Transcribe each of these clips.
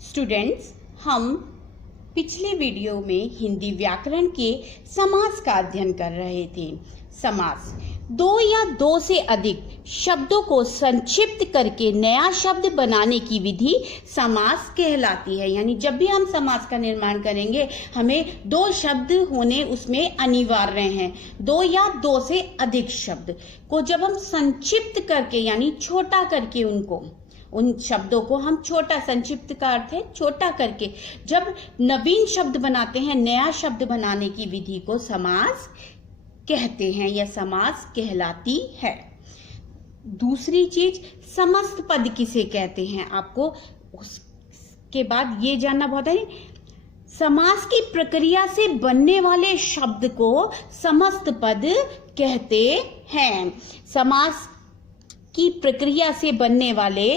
Students, हम पिछले video में हिंदी व्याकरण के समास का अध्ययन कर रहे थे। समास दो या दो से अधिक शब्दों को संक्षिप्त करके नया शब्द बनाने की विधि समास कहलाती है। यानी जब भी हम समास का निर्माण करेंगे हमें दो शब्द होने उसमें अनिवार्य हैं। दो या दो से अधिक शब्द को जब हम संक्षिप्त करके यानी छोटा करके उन शब्दों को हम छोटा, संक्षिप्त का अर्थ है छोटा करके जब नवीन शब्द बनाते हैं, नया शब्द बनाने की विधि को समास कहते हैं या समास कहलाती है। दूसरी चीज, समस्त पद किसे कहते हैं, आपको उसके बाद ये जानना बहुत है। समास की प्रक्रिया से बनने वाले शब्द को समस्त पद कहते हैं। समास की प्रक्रिया से बनने वाले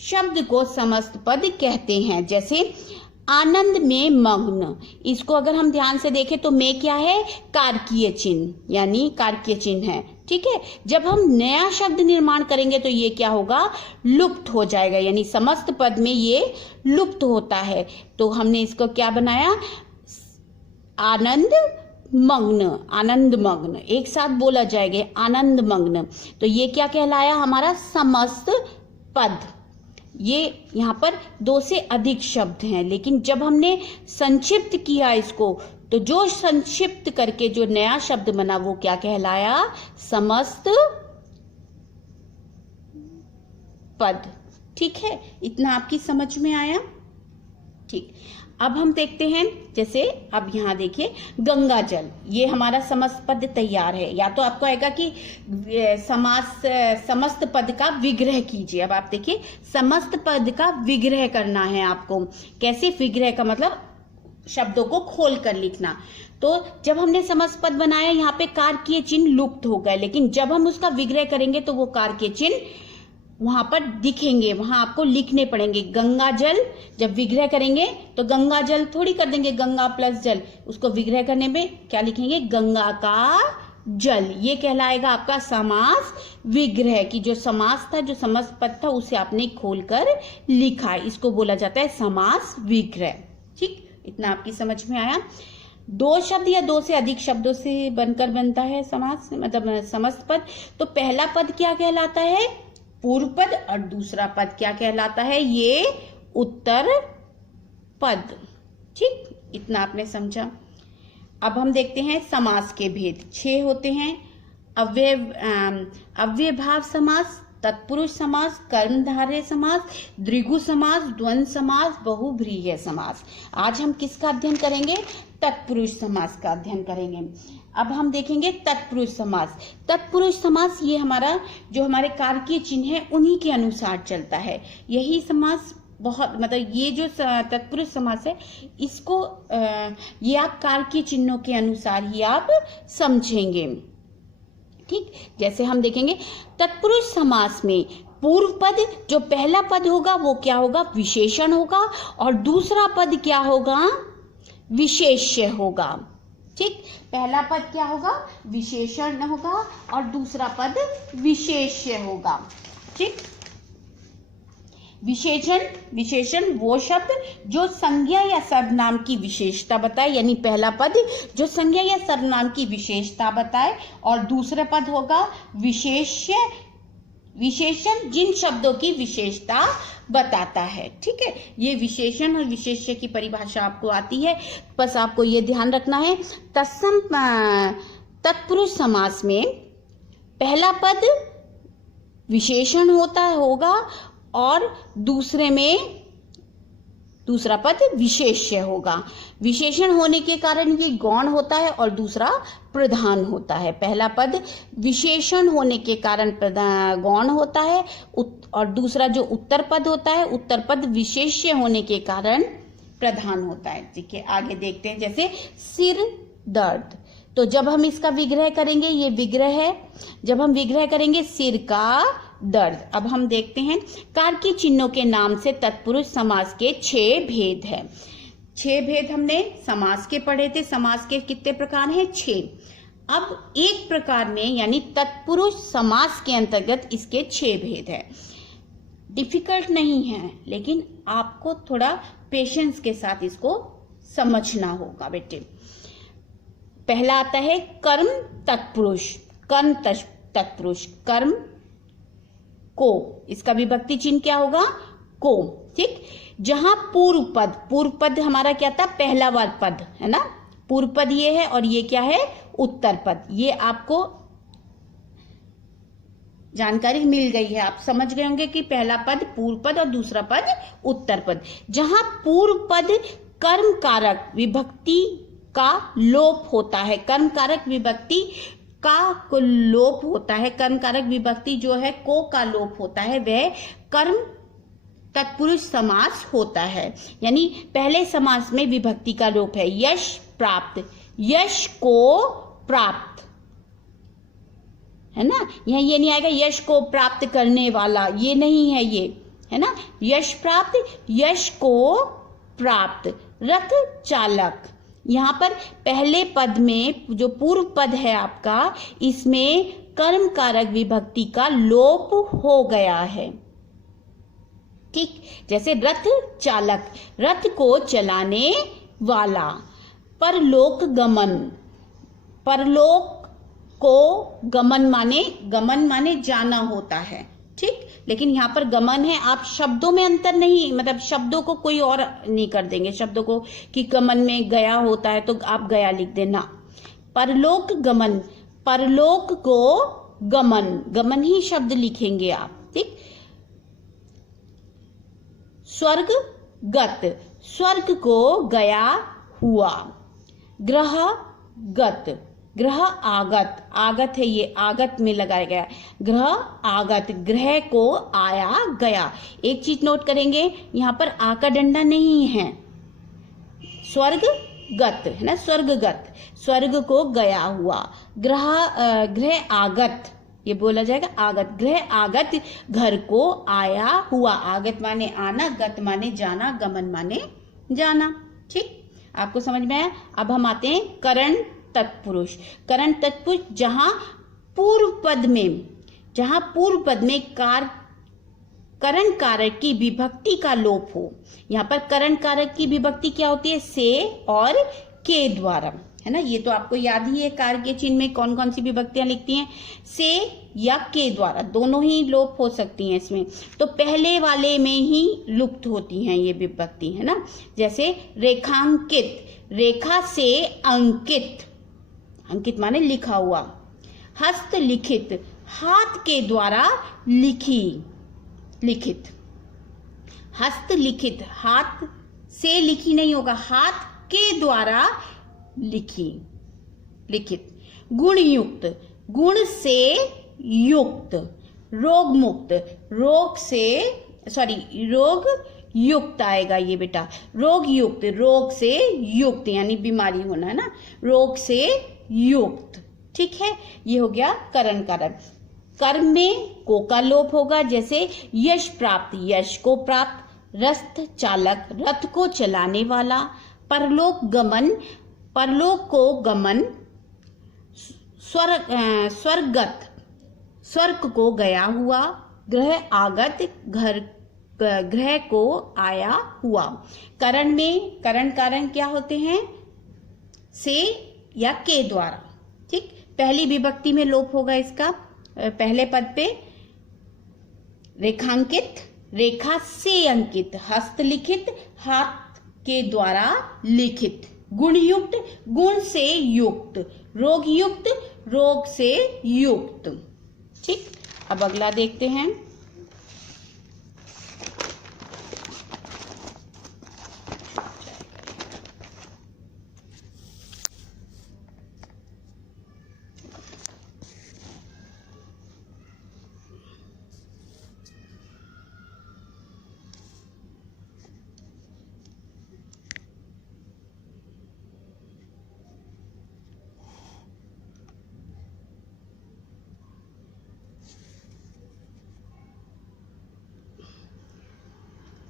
शब्द को समस्त पद कहते हैं। जैसे आनंद में मग्न, इसको अगर हम ध्यान से देखें तो में क्या है, कारकीय चिन्ह, यानी कारकीय चिन्ह है। ठीक है, जब हम नया शब्द निर्माण करेंगे तो ये क्या होगा, लुप्त हो जाएगा, यानी समस्त पद में ये लुप्त होता है। तो हमने इसको क्या बनाया, आनंद मग्न, आनंद मग्न, एक साथ बोला जाएगा आनंद मग्न। तो ये क्या कहलाया, हमारा समस्त पद। ये यहाँ पर दो से अधिक शब्द हैं, लेकिन जब हमने संक्षिप्त किया इसको तो जो संक्षिप्त करके जो नया शब्द बना वो क्या कहलाया, समस्त पद। ठीक है, इतना आपकी समझ में आया। ठीक, अब हम देखते हैं, जैसे अब यहाँ देखिए गंगा जल, ये हमारा समस्त पद तैयार है। या तो आपको आएगा कि समस्त पद का विग्रह कीजिए। अब आप देखिए समस्त पद का विग्रह करना है आपको। कैसे विग्रह का मतलब शब्दों को खोल कर लिखना। तो जब हमने समस्त पद बनाया यहाँ पे कारकीय चिन्ह लुप्त हो गए, लेकिन जब हम उसका विग्रह करेंगे तो वो कारकीय चिन्ह वहां पर दिखेंगे, वहां आपको लिखने पड़ेंगे। गंगा जल जब विग्रह करेंगे तो गंगा जल थोड़ी कर देंगे गंगा प्लस जल, उसको विग्रह करने में क्या लिखेंगे, गंगा का जल। ये कहलाएगा आपका समास विग्रह, की जो समास था, जो समस्त पद था उसे आपने खोलकर लिखा, इसको बोला जाता है समास विग्रह। ठीक, इतना आपकी समझ में आया। दो शब्द या दो से अधिक शब्दों से बनकर बनता है समास, मतलब समस्त पद। तो पहला पद क्या कहलाता है, पूर्व पद, और दूसरा पद क्या कहलाता है, ये उत्तर पद। ठीक, इतना आपने समझा। अब हम देखते हैं समास के भेद। 6 होते हैं। अव्ययभाव समास, तत्पुरुष समास, कर्मधारय समास, द्विगु समास, द्वंद्व समास, बहुव्रीहि समास। आज हम किसका अध्ययन करेंगे, तत्पुरुष समास का अध्ययन करेंगे। अब हम देखेंगे तत्पुरुष समास। तत्पुरुष समास ये हमारा जो हमारे कारकीय चिन्ह है उन्हीं के अनुसार चलता है। यही समास बहुत, मतलब ये जो तत्पुरुष समास है इसको ये आप कारकीय चिन्हों के अनुसार ही आप समझेंगे। ठीक, जैसे हम देखेंगे तत्पुरुष समास में पूर्व पद, जो पहला पद होगा वो क्या होगा, विशेषण होगा, और दूसरा पद क्या होगा, विशेष्य होगा। ठीक, पहला पद क्या होगा, विशेषण होगा, और दूसरा पद विशेष्य होगा। ठीक, विशेषण वो शब्द जो संज्ञा या सर्वनाम की विशेषता बताए, यानी पहला पद जो संज्ञा या सर्वनाम की विशेषता बताए, और दूसरा पद होगा विशेषण जिन शब्दों की विशेषता बताता है। ठीक है, ये विशेषण और विशेष्य की परिभाषा आपको आती है, बस आपको ये ध्यान रखना है। तत्पुरुष समास में पहला पद विशेषण होगा और दूसरा पद विशेष्य होगा। विशेषण होने के कारण ये गौण होता है और दूसरा प्रधान होता है। पहला पद विशेषण होने के कारण गौण होता है, और दूसरा जो उत्तर पद होता है, उत्तर पद विशेष्य होने के कारण प्रधान होता है। ठीक है, आगे देखते हैं। जैसे सिर दर्द, तो जब हम इसका विग्रह करेंगे, ये विग्रह है, जब हम विग्रह करेंगे सिर का दर्द। अब हम देखते हैं कारकीय चिन्हों के नाम से तत्पुरुष समास के 6 भेद हैं। 6 भेद हमने समास के पढ़े थे। समास के कितने प्रकार हैं, 6। अब एक प्रकार में यानी तत्पुरुष समास के अंतर्गत इसके 6 भेद हैं। डिफिकल्ट नहीं है, लेकिन आपको थोड़ा पेशेंस के साथ इसको समझना होगा बेटे। पहला आता है कर्म तत्पुरुष। कर्म तत्पुरुष, कर्म को, इसका विभक्ति चिन्ह क्या होगा? को। ठीक, जहां पूर्व पद हमारा क्या था? पहला वाला पद है ना, पूर्व पद ये है और ये क्या है? उत्तर पद। ये आपको जानकारी मिल गई है, आप समझ गए होंगे कि पहला पद पूर्व पद और दूसरा पद उत्तर पद। जहां पूर्व पद कर्म कारक विभक्ति का लोप होता है, कर्म कारक विभक्ति का लोप होता है, कर्म कारक विभक्ति जो है को का लोप होता है, वह कर्म तत्पुरुष समास होता है। यानी पहले समास में विभक्ति का लोप है। यश प्राप्त, यश को प्राप्त, है ना, यहाँ ये नहीं आएगा यश को प्राप्त करने वाला, ये नहीं है, ये है ना, यश प्राप्त, यश को प्राप्त। रथ चालक, यहाँ पर पहले पद में जो पूर्व पद है आपका, इसमें कर्म कारक विभक्ति का लोप हो गया है। ठीक, जैसे रथ चालक, रथ को चलाने वाला। परलोक गमन, परलोक को गमन माने जाना होता है। ठीक, लेकिन यहाँ पर गमन है, आप शब्दों में अंतर नहीं, मतलब शब्दों को कोई और नहीं कर देंगे, शब्दों को कि गमन में गया होता है तो आप गया लिख देना। परलोक गमन, परलोक को गमन, गमन ही शब्द लिखेंगे आप। ठीक, स्वर्ग गत, स्वर्ग को गया हुआ। ग्रह गत, ग्रह आगत, आगत है ये, आगत में लगाया गया, ग्रह आगत, ग्रह को आया गया। एक चीज नोट करेंगे, यहाँ पर आ का डंडा नहीं है, स्वर्ग गत है ना, स्वर्गगत, स्वर्ग को गया हुआ। ग्रह आगत, ये बोला जाएगा आगत, ग्रह आगत, घर को आया हुआ। आगत माने आना, गत माने जाना, गमन माने जाना। ठीक, आपको समझ में आया। अब हम आते हैं करण तत्पुरुष। करण तत्पुरुष, जहां पूर्व पद में करण कारक की विभक्ति का लोप हो। यहाँ पर करण कारक की विभक्ति क्या होती है? से और के द्वारा, है ना, ये तो आपको याद ही है। कार के चिन्ह में कौन कौन सी विभक्तियां लिखती हैं? से या के द्वारा, दोनों ही लोप हो सकती हैं इसमें। तो पहले वाले में ही लुप्त होती हैं ये विभक्ति, है ना। जैसे रेखांकित, रेखा से अंकित, अंकित माने लिखा हुआ। हस्तलिखित, हाथ के द्वारा लिखित। हस्तलिखित, हाथ से लिखी नहीं होगा, हाथ के द्वारा लिखित। गुणयुक्त, गुण से युक्त। रोग मुक्त, रोग युक्त आएगा ये बेटा, रोग युक्त, रोग से युक्त यानी बीमारी होना, है ना, रोग से युक्त। ठीक है, ये हो गया करण कारक। कर्म में को का लोप होगा, जैसे यश प्राप्त, यश को प्राप्त। रथ चालक, रथ को चलाने वाला। परलोक गमन, परलोक को गमन। स्वर्गगत, स्वर्ग को गया हुआ। ग्रह आगत, ग्रह को आया हुआ। करण में करण कारण क्या होते हैं? से या के द्वारा। ठीक, पहली विभक्ति में लोप होगा इसका, पहले पद पे। रेखांकित, रेखा से अंकित। हस्तलिखित, हाथ के द्वारा लिखित। गुणयुक्त, गुण से युक्त। रोग युक्त, रोग से युक्त। ठीक, अब अगला देखते हैं।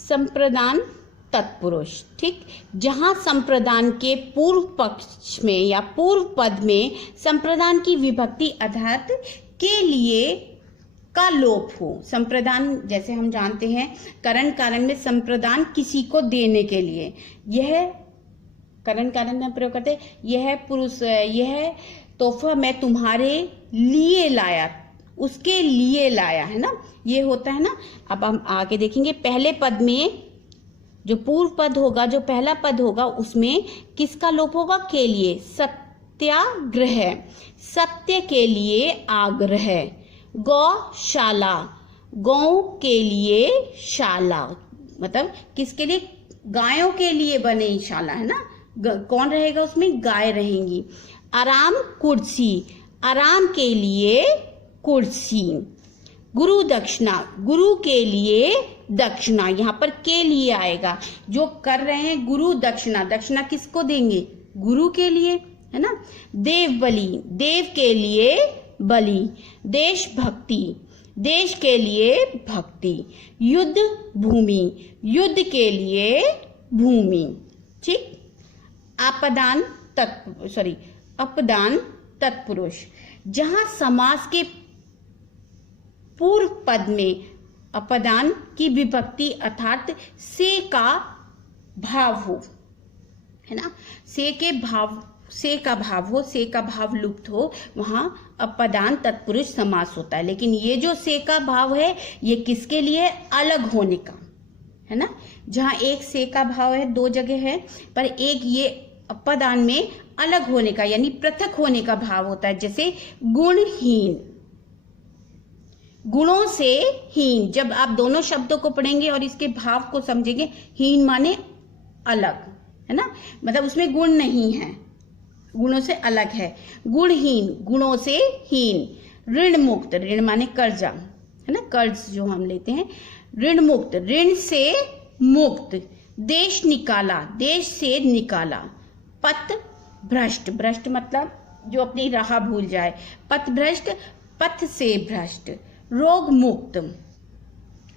संप्रदान तत्पुरुष। ठीक, जहां संप्रदान के पूर्व पक्ष में या पूर्व पद में संप्रदान की विभक्ति अर्थात के लिए का लोप हो। संप्रदान जैसे हम जानते हैं करण कारण में संप्रदान किसी को देने के लिए, यह करण कारण में प्रयोग करते हैं, यह पुरुष, यह तोहफा मैं तुम्हारे लिए लाया, उसके लिए लाया, है ना, ये होता है ना। अब हम आगे देखेंगे, पहले पद में जो पूर्व पद होगा, जो पहला पद होगा, उसमें किसका लोप होगा? के लिए। सत्याग्रह, सत्य के लिए आग्रह। गौशाला, गौ के लिए शाला, मतलब किसके लिए? गायों के लिए बने शाला, है ना। कौन रहेगा उसमें? गाय रहेंगी। आराम कुर्सी, आराम के लिए कुर्सी। गुरु दक्षिणा, गुरु के लिए दक्षिणा, यहाँ पर के लिए आएगा। जो कर रहे हैं गुरु दक्षिणा, दक्षिणा किसको देंगे? गुरु के लिए, है ना। देव बलि, देव के लिए बलि। देशभक्ति, देश के लिए भक्ति। युद्ध भूमि, युद्ध के लिए भूमि। ठीक। अपदान अपदान तत्पुरुष, जहां समास के पूर्व पद में अपदान की विभक्ति अर्थात से का भाव हो, है ना, से का भाव हो, से का भाव लुप्त हो, वहां अपदान तत्पुरुष समास होता है। लेकिन ये जो से का भाव है ये किसके लिए? अलग होने का, है ना। जहां एक से का भाव है, दो जगह है, पर एक ये अपदान में अलग होने का यानी पृथक होने का भाव होता है। जैसे गुणहीन, गुणों से हीन, जब आप दोनों शब्दों को पढ़ेंगे और इसके भाव को समझेंगे, हीन माने अलग, है ना, मतलब उसमें गुण नहीं है, गुणों से अलग है। गुणहीन, गुणों से हीन। ऋण मुक्त, ऋण माने कर्जा, है ना, कर्ज जो हम लेते हैं। ऋण मुक्त, ऋण से मुक्त। देश निकाला, देश से निकाला। पथ भ्रष्ट, भ्रष्ट मतलब जो अपनी राह भूल जाए। पथ भ्रष्ट, पथ से भ्रष्ट। रोग मुक्त,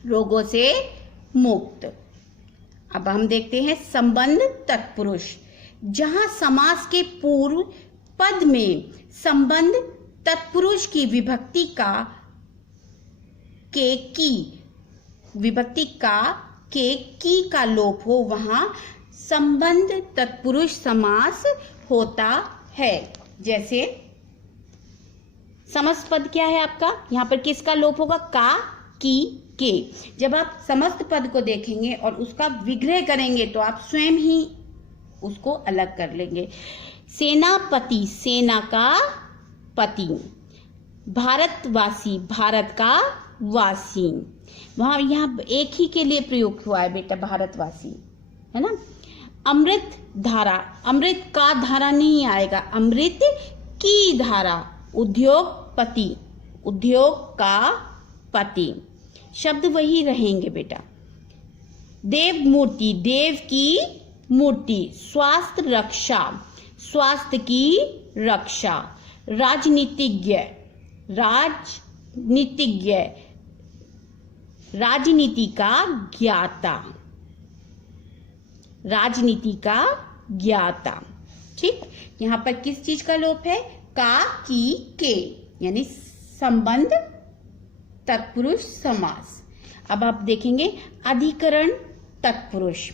रोगों से मुक्त। अब हम देखते हैं संबंध तत्पुरुष, जहां समास के पूर्व पद में संबंध तत्पुरुष की विभक्ति का के की, विभक्ति का के की का लोप हो, वहां संबंध तत्पुरुष समास होता है। जैसे समस्त पद क्या है आपका? यहाँ पर किसका लोप होगा? का, की, के। जब आप समस्त पद को देखेंगे और उसका विग्रह करेंगे तो आप स्वयं ही उसको अलग कर लेंगे। सेनापति, सेना का पति। भारतवासी, भारत का वासी। वहां यहाँ एक ही के लिए प्रयोग हुआ है बेटा, भारतवासी, है ना। अमृत धारा, अमृत का धारा नहीं आएगा, अमृत की धारा। उद्योगपति, उद्योग का पति, शब्द वही रहेंगे बेटा। देव मूर्ति, देव की मूर्ति। स्वास्थ्य रक्षा, स्वास्थ्य की रक्षा। राजनीतिज्ञ, राजनीतिज्ञ, राजनीति का ज्ञाता, राजनीति का ज्ञाता। ठीक। यहां पर किस चीज का लोप है? का, की, के, यानी संबंध तत्पुरुष समास। अब आप देखेंगे अधिकरण तत्पुरुष,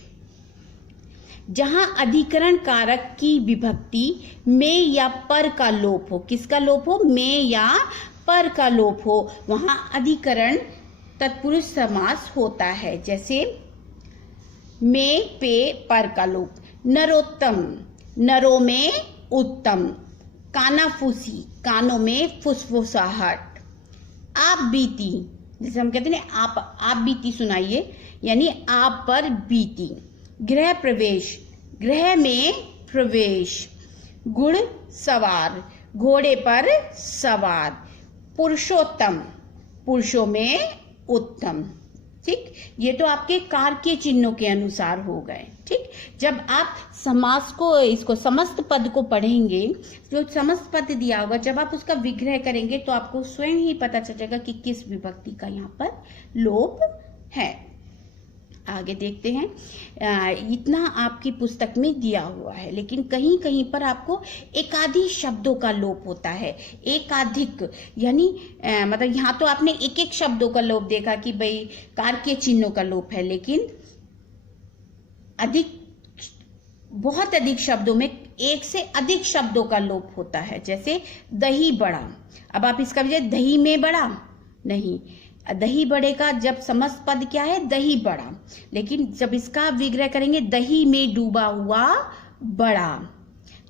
जहां अधिकरण कारक की विभक्ति में या पर का लोप हो। किसका लोप हो? में या पर का लोप हो, वहां अधिकरण तत्पुरुष समास होता है। जैसे में पे पर का लोप। नरोत्तम, नरों में उत्तम। कानाफूसी, कानों में फुसफुसाहट। आप बीती, जैसे हम कहते हैं आप बीती सुनाइए, यानी आप पर बीती। गृह प्रवेश, गृह में प्रवेश। घुड़ सवार, घोड़े पर सवार। पुरुषोत्तम, पुरुषों में उत्तम। ठीक। ये तो आपके कारके चिन्हों के अनुसार हो गए। ठीक। जब आप समास को, इसको समस्त पद को पढ़ेंगे, जो समस्त पद दिया होगा, जब आप उसका विग्रह करेंगे तो आपको स्वयं ही पता चल जाएगा कि किस विभक्ति का यहाँ पर लोप है। आगे देखते हैं। इतना आपकी पुस्तक में दिया हुआ है, लेकिन कहीं कहीं पर आपको एकाधिक शब्दों का लोप होता है। एकाधिक यानी मतलब यहाँ तो आपने एक एक शब्दों का लोप देखा कि भाई कारकीय चिन्हों का लोप है, लेकिन बहुत अधिक शब्दों में एक से अधिक शब्दों का लोप होता है। जैसे दही बड़ा, अब आप इसका विजय दही में बड़ा नहीं, दही बड़े का जब समस्त पद क्या है, दही बड़ा, लेकिन जब इसका विग्रह करेंगे दही में डूबा हुआ बड़ा,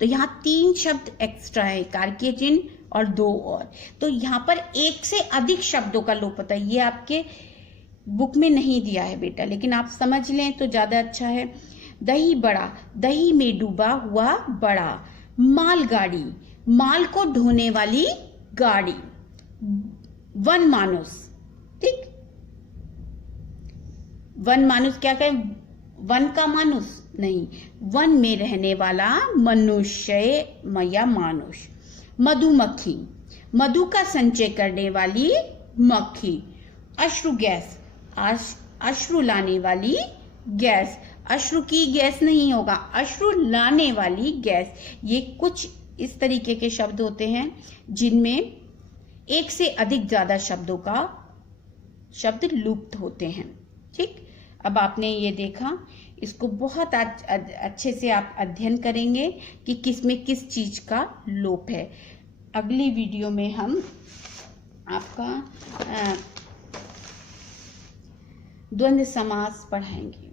तो यहाँ 3 शब्द एक्स्ट्रा है, कारकीय चिन्ह और 2 और। तो यहाँ पर एक से अधिक शब्दों का लोप होता है। ये आपके बुक में नहीं दिया है बेटा, लेकिन आप समझ लें तो ज्यादा अच्छा है। दही बड़ा, दही में डूबा हुआ बड़ा। मालगाड़ी, माल को ढोने वाली गाड़ी। वन मानुष, ठीक, वन मानुष क्या कहें, वन का मानुष नहीं, वन में रहने वाला मनुष्य या मानुष। मधुमक्खी, मधु का संचय करने वाली मक्खी। अश्रु गैस, अश्रु लाने वाली गैस। अश्रु की गैस नहीं होगा, अश्रु लाने वाली गैस। ये कुछ इस तरीके के शब्द होते हैं जिनमें एक से अधिक ज्यादा शब्दों का शब्द लुप्त होते हैं। ठीक, अब आपने ये देखा, इसको बहुत अच्छे से आप अध्ययन करेंगे कि किस में किस चीज का लोप है। अगली वीडियो में हम आपका द्वंद्व समास पढ़ाएंगे।